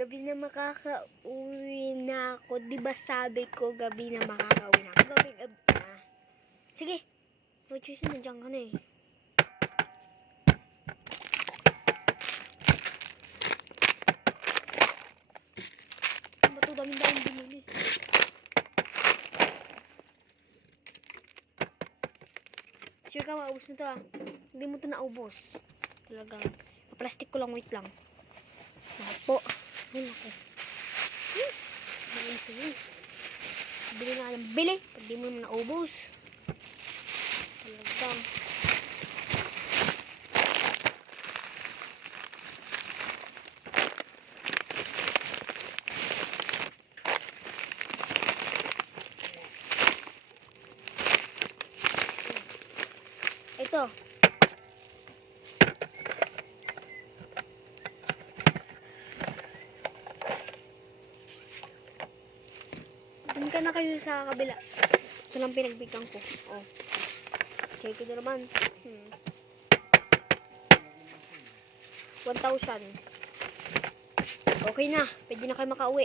Gabi na makakauwi na ako. Diba sabi ko, gabi na makakauwi na ako. Gabi na. Sige. No choice, nandiyan ka na eh. Ano ba ito? Daming binili. Sure ka, maubos na ito ah. Hindi mo ito naubos. Talagang. Plastic ko lang, wait lang. Napo. Ay, naku. Bili na ng bili. Pag di mo naman naubos. Talagang. Ito. Doon ka na kayo sa kabila. Ito lang pinagbigyan ko. Oh. Check ko na naman. 1,000. Okay na. Pwede na kayo makauwi.